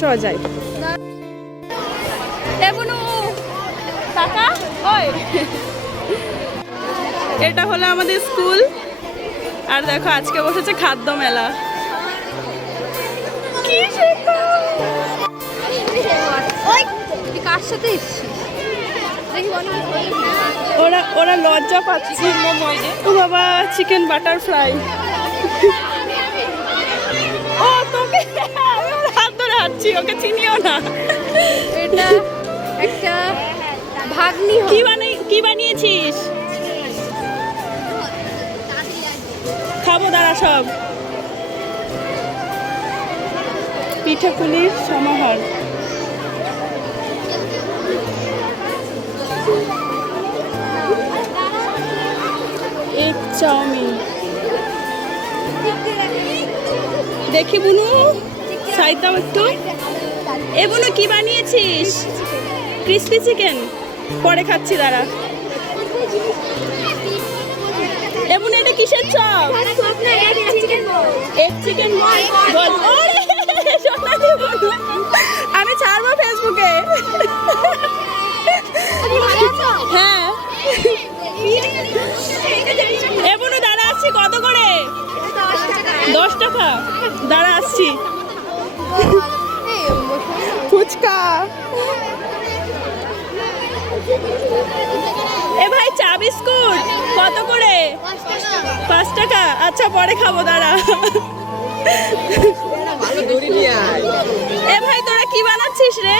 চ যাই। এটা হলো আমাদের স্কুল। আর দেখো আজকে বসেছে খাদ্য মেলা। কি ওরা ওরা লজ্জা পাচ্ছে। ও বাবা, চিকেন বাটারফ্লাই। ও তোকে হাত ধরে হাঁটছি, ওকে চিনিও না। এটা একটা ভাগ্নি। কি বানিয়েছিস? খাবো দাঁড়া। সব পিঠাপুলির সমাহার। এক চাউমিন দেখি বুনু, সাইড দাও একটু। এ বুনু কি বানিয়েছিস? Crispy chicken. পরে খাচ্ছি দাঁড়া। এ বুনু এটা কিসের চপ? এক চিকেন বল। আমি ছাড়বো ফেসবুকে। হ্যাঁ এ বুনু দাঁড়া আসছি। কত করে? 10 টাকা। দাঁড়া আসছি। ফুচকা। এ ভাই চা বিস্কুট কত করে? 5 টাকা। আচ্ছা পরে খাবো দাঁড়া। এ ভাই তোরা কি বানাচ্ছিস রে?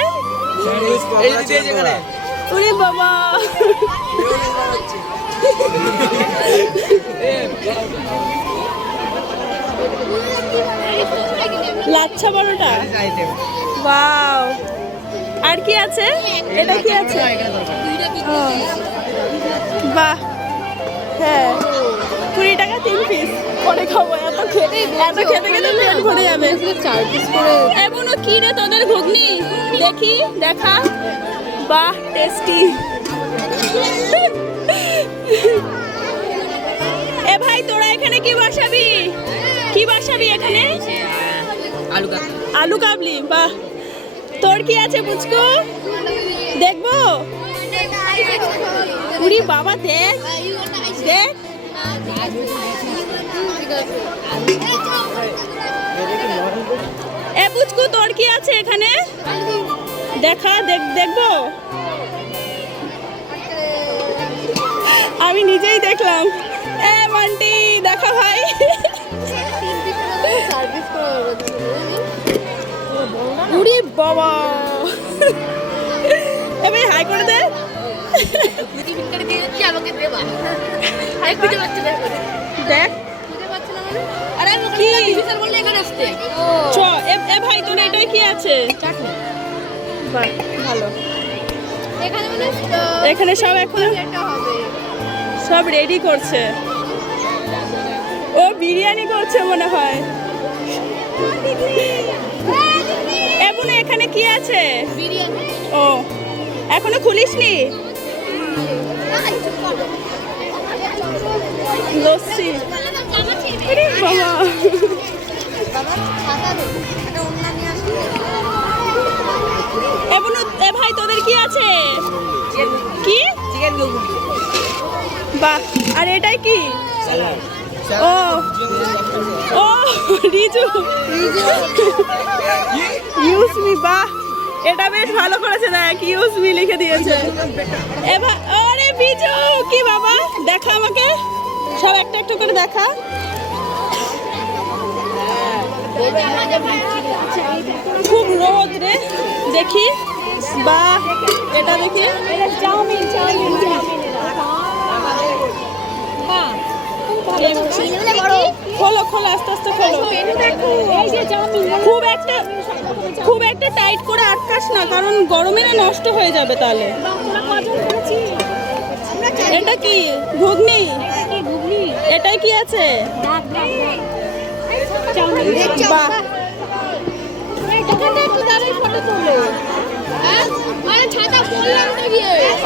ওরে বাবা, লাচ্ছা পরোটা। ওয়াও। আর কি আছে? এটা কি আছে? বাহ, হ্যাঁ 20 টাকা 3 পিস। পরে খাবো। এত খেতে খেতে পেট ভরে যাবে। 4 পিস করে। এমনও কি রে তোদের ঘুগনি? দেখি, দেখা। বাহ, টেস্টি। এ ভাই তোরা এখানে কি বসাবি? কি বসাবি এখানে? আলু কাবলি। বাহ। তোর কি আছে পুচকু? দেখবো। উরি বাবা, দেখ দেখ। এ পুচকু তোর কি আছে এখানে? দেখা, দেখবো। আমি নিজেই দেখলাম। এ মান্টি দেখা ভাই। উরি বাবা। এ ভাই হাই করে দে। দেখ চ। এ ভাই তোর এটাই কি আছে? বাহ, ভালো। এখানে সব এখন সব রেডি করছে। ও বিরিয়ানি করছে মনে হয়। এখন এখানে কি আছে? ও এখনো খুলিসনি? লস্যি। বাবা, এ ভাই তোদের কি আছে? কি? বাহ। আর এটাই কি? ও ও রিজু ইউজ মি। বাহ, এটা বেশ ভালো করেছে। দেখ ইউজ মি লিখে দিয়েছে। এবার আরে বিজু কি বাবা, দেখা আমাকে সব একটা একটা করে দেখা। খুব রোদ রে। দেখি। বাহ, এটা দেখি। চাউমিন। খোলো খোলো, আস্তে আস্তে খোলো। খুব একটা টাইট করে আটকাস না, কারণ গরমে না নষ্ট হয়ে যাবে তাহলে। এটা কি? ঘুগনি। এটাই কি আছে? বাহ,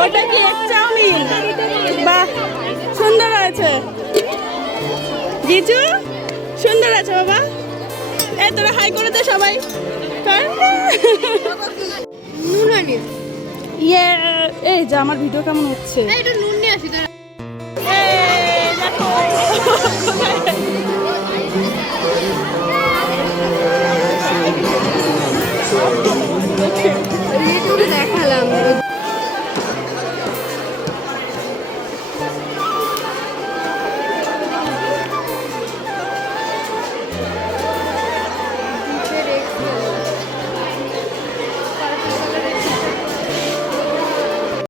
ওটা কি? এক চাউমিন। বাহ, সুন্দর আছে বিজু, সুন্দর আছে বাবা। এ তোরা হাই করে দে সবাই। ইয়ে এই যে আমার ভিডিও কেমন হচ্ছে এটা নুন